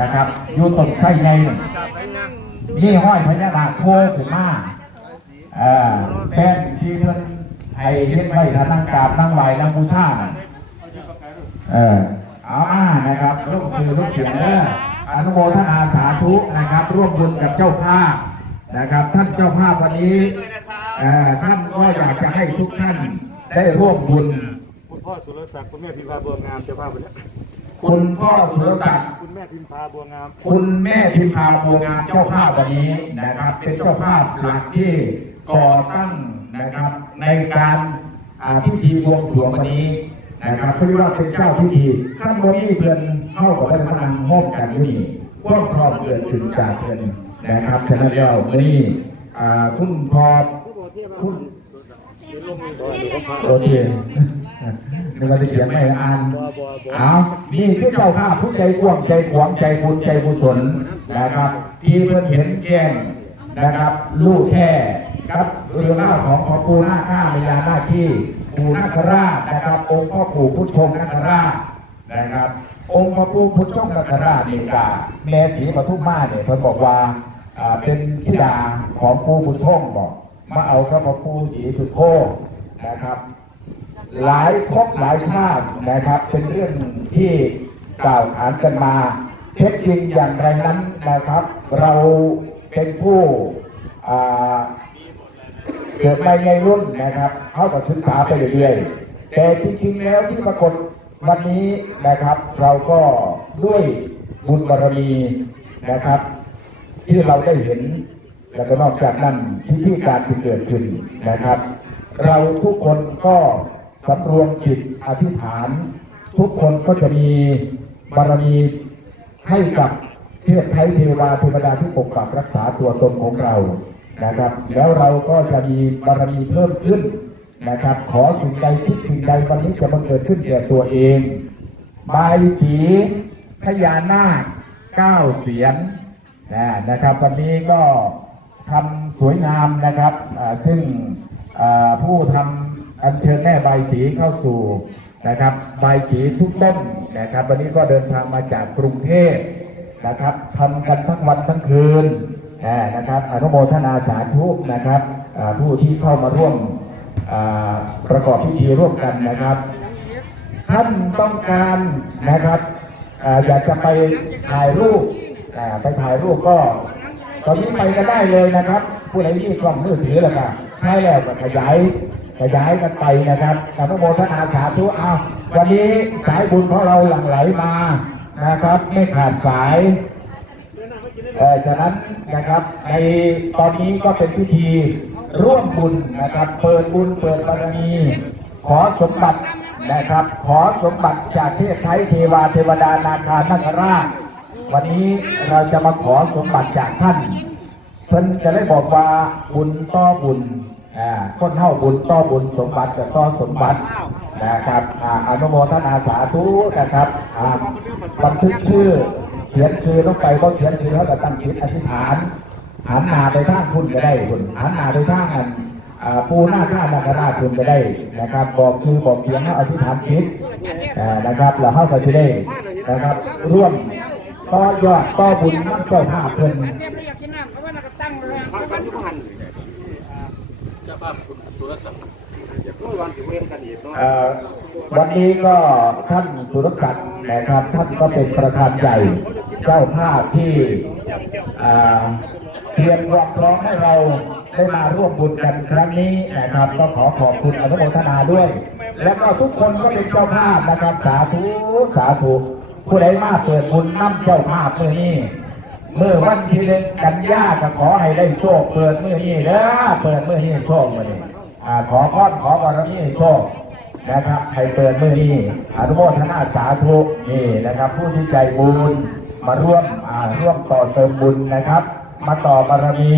นะครับอยู่ต้นไส้ไงนี่ห้อยพญานาคโผล่ขึ้นมาแป้นที่เพิ่นให้เฮ็ดไว้ทานั่งกราบนั่งไหวนั่งบูชาเออเอาอ่านะครับลูกสื่อลูกเสียงเด้ออนุโมทนาสาธุนะครับ ร่วมบุญกับเจ้าภาพนะครับ ท่านเจ้าภาพวันนี้เออท่านก็อยากจะให้ทุกท่านได้ร่วมบุญคุณพ่อสุรศักดิ์คุณแม่พิมพาบัวงามเจ้าภาพวันนี้ คุณพ่อสุรศักดิ์คุณแม่พิมพาบัวงาม คุณแม่พิมพาบัวงามเจ้าภาพวันนี้นะครับ เป็นเจ้าภาพหลักที่ก่อตั้งนะครับในการอ่าพิธีบวงสรวงวันนี้นะครับเขาเรียกว่าเป็นเจ้าพิธีขั้นบนนี้เพื่อนเข้ากับเป็นพลังห้อมกันอยู่นี่พวกพร้อมเกิดขึ้นจากเพื่อนนะครับฉะนั้นแล้ววันนี้อ่าคุณพอคุณโอเค นึกว่าจะเขียนไม่อ่านเอานี่คือเจ้าภาพผู้ใจกว้างใจขวางใจบุญใจกุศลนะครับ ที่เพิ่นเห็นแจ้งนะครับ ลูกแค่ครับเรื่องราวของพ่อปู่นาคาพญานาคีปู่นาคราชนะครับองค์พ่อปู่พุทธชงนาคราชนะครับ องค์พ่อปู่พุทธชงนาคราชนี่กาแม่ศรีปทุมมาเนี่ยเพิ่นบอกว่าอ่าเป็นธิดาของปู่พุทธชงบอกมาเอากับพ่อปู่ศรีสุโธนะครับ หลายภพหลายชาตินะครับ เป็นเรื่องที่กล่าวขานกันมาเท็จจริงอย่างไรนั้นนะครับ เราเป็นผู้เกิดในในรุ่นนะครับเข้าก็ศึกษาไปเรื่อยๆแต่จริงๆแล้วที่ปรากฏวันนี้นะครับ เราก็ด้วยบุญบารมีนะครับ ที่เราได้เห็นแล้วก็นอกจากนั้นพิธีการที่เกิดขึ้นนะครับ เราทุกคนก็ สำรวมจิตอธิษฐาน ทุกคนก็จะมีบารมีให้กับเทพไทยเทวาเทวดาที่ปกปักรักษาตัวตนของเรานะครับ แล้วเราก็จะมีบารมีเพิ่มขึ้นนะครับ ขอสิ่งใดคิดสิ่งใดวันนี้จะบังเกิดขึ้นแก่ตัวเองบายสีพญานาคเก้าเสียนนะนะครับ วันนี้ก็ทำสวยงามนะครับซึ่งผู้ทำ อัญเชิญแม่ใบสีเข้าสู่นะครับใบสีทุกต้นนะครับ วันนี้ก็เดินทางมาจากกรุงเทพนะครับทำกันทั้งวันทั้งคืนนะครับอนุโมทนาสาธุนะครับผู้ที่เข้ามาร่วมประกอบพิธีร่วมกันนะครับ ท่านต้องการนะครับอยากจะไปถ่ายรูปอ่ไปถ่ายรูปก็ตอนนี้ไปกันได้เลยนะครับ ผู้ใดมีกล้องมือถือแล้วก็ให้แล้วก็ขยาย ขยายกันไปนะครับอนุโมทนาสาธุเอาวันนี้สายบุญของเราหลั่งไหลมานะครับ ไม่ขาดสายเออฉะนั้นนะครับในตอนนี้ก็เป็นพิธีร่วมบุญนะครับ เปิดบุญเปิดบารมีขอสมบัตินะครับ ขอสมบัติจากเทพไทยเทวาเทวดานาคานาคราชวันนี้เราจะมาขอสมบัติจากท่านเพิ่นจะได้บอกว่าบุญต่อบุญ คนเท่าบุญต่อบุญสมบัติกับต่อสมบัตินะครับอ่านุโมทนาสาธุนะครับบันทึกชื่อเขียนซื้อลงไปก็เขียนซื้อแล้วก็ตั้งจิตอธิษฐานหันหน้าไปทางคุณก็ได้คุณหันหน้าไปทางอันปูหน้าข้านาคราคุณก็ได้นะครับ บอกซื้อบอกเสียงให้อธิษฐานจิตนะครับแล้วเขาก็จะได้นะครับ ร่วมต่อยอดต่อบุญนั่นก็ภาพเพิ่น วันนี้ก็ท่านสุรศักดิ์นะครับท่านก็เป็นประธานใหญ่เจ้าภาพที่เตรียมความพร้อมให้เราได้มาร่วมบุญกันครั้งนี้นะครับ ก็ขอขอบคุณอนุโมทนาด้วย แล้วก็ทุกคนก็เป็นเจ้าภาพนะครับ สาธุสาธุผู้ใดมาเปิดบุญน้ำเจ้าภาพเมื่อนี้ เมื่อวันที่หนึ่งกันยาก็ขอให้ได้โชคเปิดเมื่อนี้เด้อเปิดเมื่อนี้โชคมื่อนี้อ่าขอพรขอบารมีโชคนะครับให้เปิดเมื่อนี้อนุโมทนาสาธุนี่นะครับ ผู้ที่ใจบุญมาร่วมร่วมต่อเติมบุญนะครับ มาต่อบารมี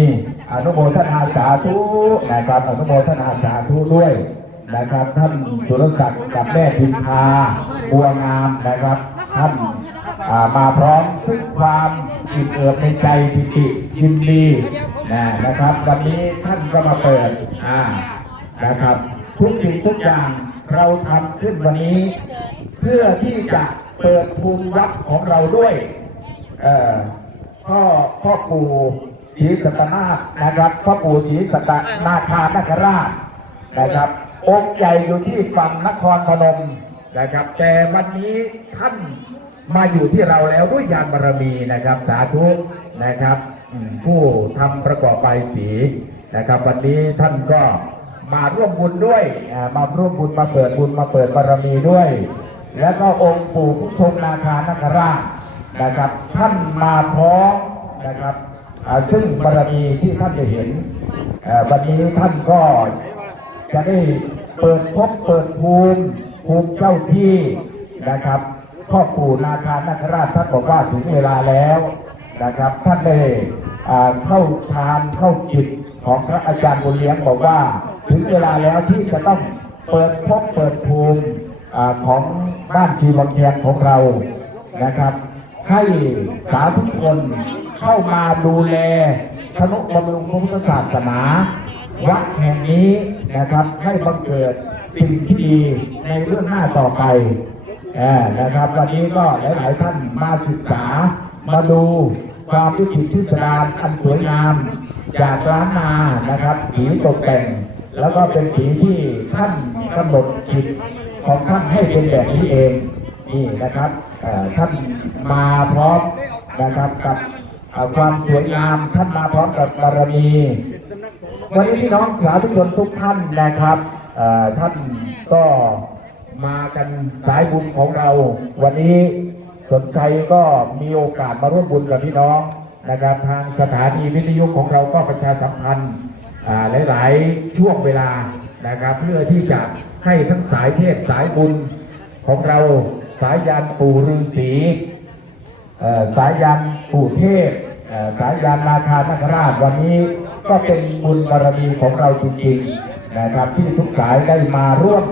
อนุโมทนาสาธุนะครับอนุโมทนาสาธุด้วยนะครับ ท่านสุรศักดิ์กับแม่พิมพาบัวงามนะครับ ท่านมาพร้อมซึ่งความ อิ่มเอิบในใจปิติยินดีนะนะครับ วันนี้ท่านก็มาเปิดอ่านะครับ ทุกสิ่งทุกอย่างเราทำขึ้นวันนี้ เพื่อที่จะเปิดภูมิวัดของเราด้วยเอ่อพ่อพ่อปู่ศรีสัตนาคนะครับพ่อปู่ศรีสัตนาคานาคราชนะครับองค์ใหญ่อยู่ที่ฝั่งนครพนมนะครับแต่วันนี้ท่าน มาอยู่ที่เราแล้วด้วยยานบารมีนะครับ สาธุนะครับ ผู้ทำประกอบใบสีนะครับ วันนี้ท่านก็มาร่วมบุญด้วยมาร่วมบุญมาเปิดบุญมาเปิดบารมีด้วย แล้วก็องค์ปู่ผู้ชมนาคานาคราชนะครับ ท่านมาพร้อมนะครับซึ่งบารมีที่ท่านได้เห็นวันนี้ท่านก็จะได้เปิดพบเปิดภูมิภูมิเจ้าที่นะครับ พ่อปู่นาคานาคราชท่านบอกว่าถึงเวลาแล้วนะครับ ท่านได้เข้าฌานเข้าจิตของพระอาจารย์บุญเลี้ยงบอกว่า ถึงเวลาแล้วที่จะต้องเปิดพบเปิดภูมิอของบ้านชีวังแคนของเรานะครับ ให้สาธุชนเข้ามาดูแลธนุบำรุงพระพุทธศาสนา วัดแห่งนี้นะครับให้บังเกิดสิ่งที่ดีในเรื่องหน้าต่อไป นะครับ วันนี้ก็หลาย ๆ ท่านมาศึกษามาดูความวิจิตรพิสดารอันสวยงาม จากร้านนานะครับ สีตกแต่ง แล้วก็เป็นสีที่ท่านกำหนดจิตของท่านให้เป็นแบบนี้เองนี่นะครับท่านมาพร้อมนะครับกับความสวยงามท่านมาพร้อมกับบารมีวันนี้พี่น้องสาธุชนทุกท่านนะครับท่านก็ มากันสายบุญของเรา วันนี้สนใจก็มีโอกาสมาร่วมบุญกับพี่น้องนะครับทางสถานีวิทยุของเราก็ประชาสัมพันธ์หลาย ๆ ช่วงเวลานะครับ เพื่อที่จะให้ทั้งสายเทศสายบุญของเราสายยานปู่ฤาษีสายยันปู่เทพสายยันนาคานาคราชวันนี้ก็เป็นบุญบารมีของเราจริง ๆ นะครับที่ทุกสายได้มาร่วม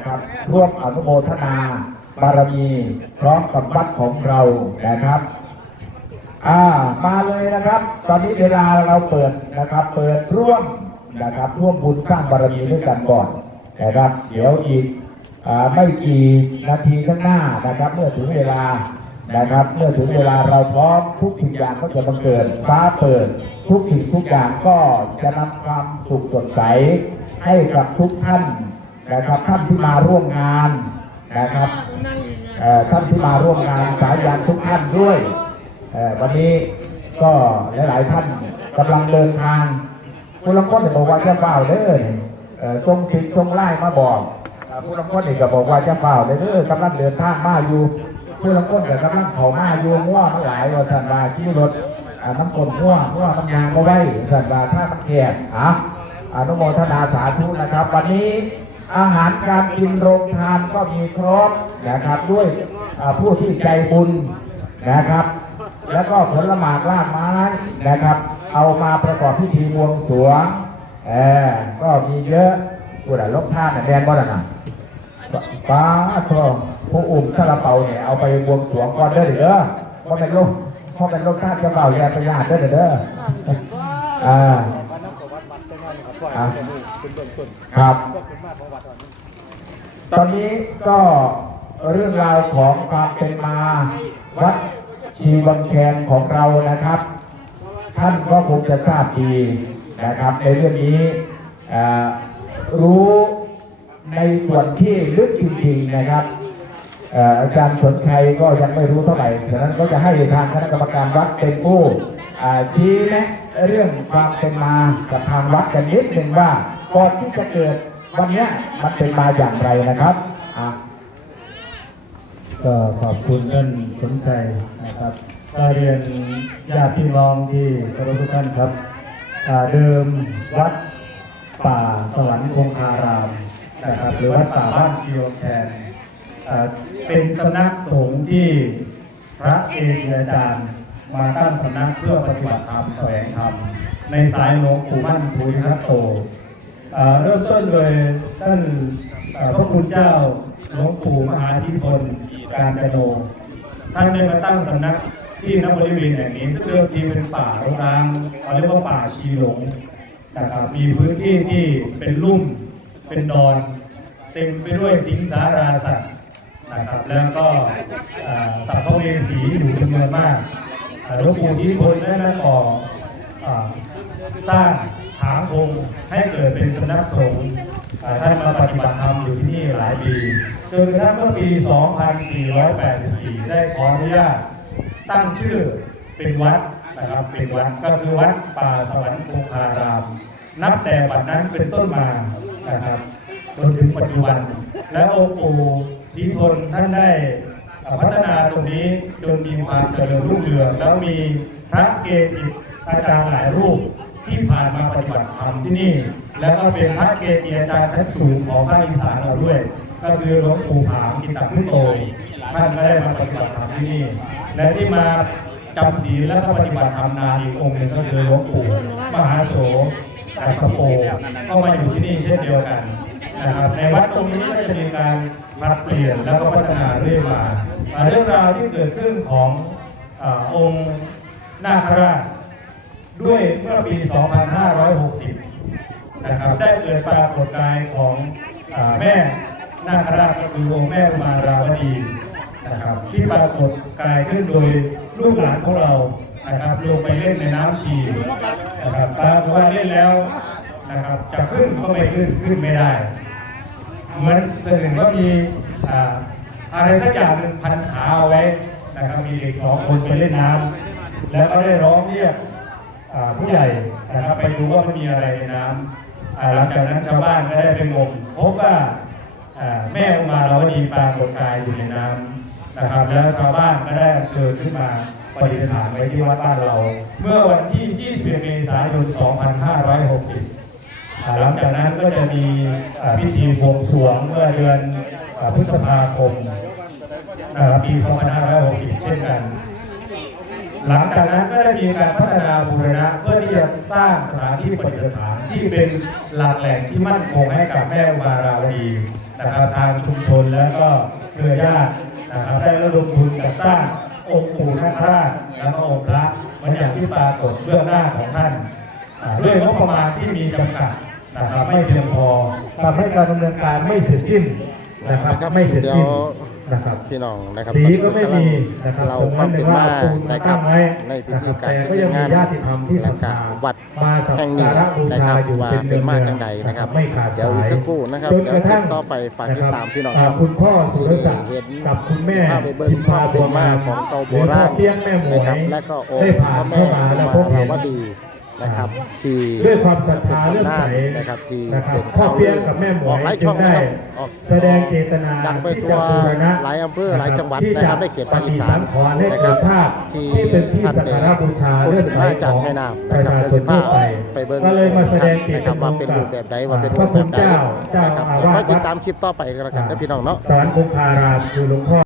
นะครับ ร่วมอนุโมทนาบารมีพร้อมกับวัดของเรานะครับอ่ามาเลยนะครับ ตอนนี้เวลาเราเปิดนะครับ เปิดร่วมนะครับ ร่วมบุญสร้างบารมีด้วยกันก่อนนะครับ เดี๋ยวอีกอไม่กี่นาทีข้างหน้านะครับ เมื่อถึงเวลานะครับ เมื่อถึงเวลาเราพร้อมทุกสิ่งอย่างก็จะบังเกิดฟ้าเปิด ทุกสิ่งทุกอย่างก็จะนำความสุขสดใสให้กับทุกท่าน นะครับท่านที่มาร่วมงานนะครับท่านที่มาร่วมงานสายยานทุกท่านด้วยวันนี้ก็หลายๆท่านกำลังเดินทางผู้ลำคนเนี่ยบอกว่าจะเฝ้าเด้อเออทรงสิทธิ์ทรงไล่มาบอกผู้ลำคนเนี่ยก็บอกว่าจะเฝ้าเด้อเด้อกำลังเดินทางมาอยู่ผู้ลำคนก็กำลังเขามาอยู่ง่วมันหลายว่าสันว่าขี่รถน้ำกลง่วง่วมันยางมาไว้สันว่าถ้ามันแก่อะอนุโมทนาสาธุนะครับ วันนี้ อาหารการกินโรงทานก็มีครบนะครับด้วยอ่าผู้ที่ใจบุญนะครับ แล้วก็ผลหมากรากไม้นะครับ เอามาประกอบพิธีบวงสรวงเออก็มีเยอะผู้ใดลบท่านน่ะแดนบ่ล่ะนะป้าทองผู้อุ่มซาลาเปาเนี่ยเอาไปบวงสรวงก่อนเด้อเด้อเพราะเป็นลบเพราะเป็นลบท่านเจ้าเก่าแย่ประหยัดเด้อเด้ออ่าบ้านน้ำประวัติวัดเป็นงานครับ ตอนนี้ก็เรื่องราวของความเป็นมาวัดชีวังแคนของเรานะครับ ท่านก็คงจะทราบดีนะครับในเรื่องนี้รู้ในส่วนที่ลึกจริงๆนะครับอาจารย์สนชัยก็ยังไม่รู้เท่าไหร่ฉะนั้นก็จะให้ทางคณะกรรมการวัดเป็นผู้ชี้แนะเรื่องความเป็นมากับทางวัดกันนิดหนึ่งว่าก่อนที่จะเกิด วันนี้มันเป็นมาอย่างไรนะครับอะก็ขอบคุณท่านสนใจนะครับก็เรียนญาติพี่น้องที่เคารพทุกท่านครับอ่าเดิมวัดป่าสวรรค์คงคารามนะครับหรือวัดป่าบ้านเชียวแทนอ่าเป็นสำนักสงฆ์ที่พระเอกอาจารย์มาตั้งสำนักเพื่อปฏิบัติธรรมแสวงธรรมในสายหลวงปู่มั่นภูริทัตโต เริ่มต้นโดยท่านพระคุณเจ้าหลวงปู่มหาชิพลการจโนท่านได้มาตั้งสำนักที่นบริเวณแห่งนี้ซึ่งเดิมทีเป็นป่ารกร้างเขาเรียกว่าป่าชีหลงนะครับมีพื้นที่ที่เป็นลุ่มเป็นดอนเต็มไปด้วยสิงสาราสัตว์นะครับแล้วก็สัตว์พระเวสีอยู่จำนวนมากอ่าหลวงปู่ชีพลได้มาก่อสร้าง ถางคงให้เกิดเป็นสำนักสงฆ์ท่านมาปฏิบัติธรรมอยู่ที่นี่หลายปีจนกระทั่งเมื่อปี 2484 ได้ขออนุญาตตั้งชื่อเป็นวัดนะครับเป็นวัดก็คือวัดป่าสวรรค์คงคาราม นับแต่บัดนั้นเป็นต้นมานะครับจนถึงปัจจุบัน และองค์ปู่ศรีทนท่านได้พัฒนาตรงนี้จนมีความเจริญรุ่งเรืองแล้วมีพระเกจิอาจารย์หลายรูป ที่ผ่านมาปฏิบัติธรรมที่นี่ แล้วก็เป็นพระเกจิอาจารย์ชั้นสูงของภาคอีสานเราด้วย ก็คือหลวงปู่ผางกิตตพุทโตท่านก็ได้มาปฏิบัติธรรมที่นี่ และที่มาจำศีลและก็ปฏิบัติธรรมนานอีกองค์หนึ่งก็คือหลวงปู่มหาโสกัสโปก็มาอยู่ที่นี่เช่นเดียวกันนะครับในวัดตรงนี้ก็จะมีการผัดเปลี่ยนแล้วก็พัฒนาเรื่อยมาเรื่องราวที่เกิดขึ้นของอาองค์นาคราช ด้วยเมื่อปี 2560 นะครับได้เกิดปรากฏกายของอแม่นาคราชก็คือองค์แม่มาราวดีนะครับที่ปรากฏกายขึ้นโดยลูกหลานของเรานะครับลงไปเล่นในน้ำชีนะครับปรากฏว่าเล่นแล้วนะครับจะขึ้นก็ไม่ขึ้นขึ้นไม่ได้เหมือนแสดงว่ามีอ่าอะไรสักอย่างหนึ่งพันขาเอาไว้นะครับมีเด็กสองคนไปเล่นน้ำแล้วก็ได้ร้องเรียก ผู้ใหญ่นะครับไปดูว่ามันมีอะไรในน้ำหลังจากนั้นชาวบ้านก็ได้ไปงมพบว่าแม่อุมาเราดีปรากฏกายอยู่ในน้ำนะครับ แล้วชาวบ้านก็ได้เชิญขึ้นมาปฏิสถานไว้ที่วัดบ้านเรา เมื่อวันที่ 20 เมษายน 2560 หลังจากนั้นก็จะมีพิธีบวงสรวงเมื่อเดือนพฤษภาคมปี 2560 เช่นกัน หลังจากนั้นก็ได้มีการพัฒนาบูรณะเพื่อที่จะสร้างสถานที่ปฏิสถานที่เป็นหลักแหล่งที่มั่นคงให้กับแม่อุมาราวดีนะครับทางชุมชนแล้วก็เครือญาตินะครับได้ระดมทุนจัดสร้างองค์ปู่นาคราชแล้วก็องค์พระมือนอย่างที่ปรากฏเบื้องหน้าของท่าน ด้วยงบประมาณที่มีจำกัดนะครับไม่เพียงพอทำให้การดำเนินการไม่เสร็จสิ้นนะครับไม่เสร็จสิ้น นะครับพี่น้องนะครับสีก็ไม่มีนะครับเราสมควานั้มนเป็นว่ามาปูนนะมาครัตั้บงไว้ในพินะคธีรับการแต่ก็ยังมีญาติธรรมที่ศรัทธาวัดมาสักแห่งนี้การะบูนะชาครับอยู่ว่าเป็นเป็นมาเดือนจังใดนะครับไม่ขาดเดี๋ยวอีกสักครู่นะครับจนกระทั่งเดี๋ยวคลิปต่อไปฝากติดตามพี่น้องครับคุณพ่อสุรศักดิ์เห็นกับคุณแม่ภาพไปเบิ่งพิมพาบัวมาของเก่าโบราณหอพ่อเปี้ยงแม่หมวยนะครับและก็องค์ได้ผ่านพระแม่เข้ามาอุแล้วมาพบเห็นภาวดี นะครับที่ด้วยความศรัทธาเป็นเลื่อมตำนาใสนนะครับที่นะครับเป็นพ่อเปี้ยงกับแม่หมวออยกหลายจึช่องงนะได้ครับออกแสดงเจตนาดังไปที่ทั่วจะบูรณะหลายอำเภอหลายจังหวัดที่นะครับจะในเขตภาคอีสานปฏิสังขรณ์ให้นะคเกิรับดภาพที่ที่เป็นที่สักการะบูชาพูดเลื่อมถึงใสมาขจากองแม่น้ำปนะระครับชาเดี๋ยวชสินพาทั่วไปไปเบิ่งก็เลยมาแสดงเจตนะครับนาว่าเป็นรูปแบบใดว่าเป็นพรูระปคุแบณบใดเจ้าเจ้านะครับอาเดี๋ยววาค่อสยติดตามคลิปต่อไปกันแล้วกันนะพี่น้องเนาะสารคงคารามคือหลวงพ่อ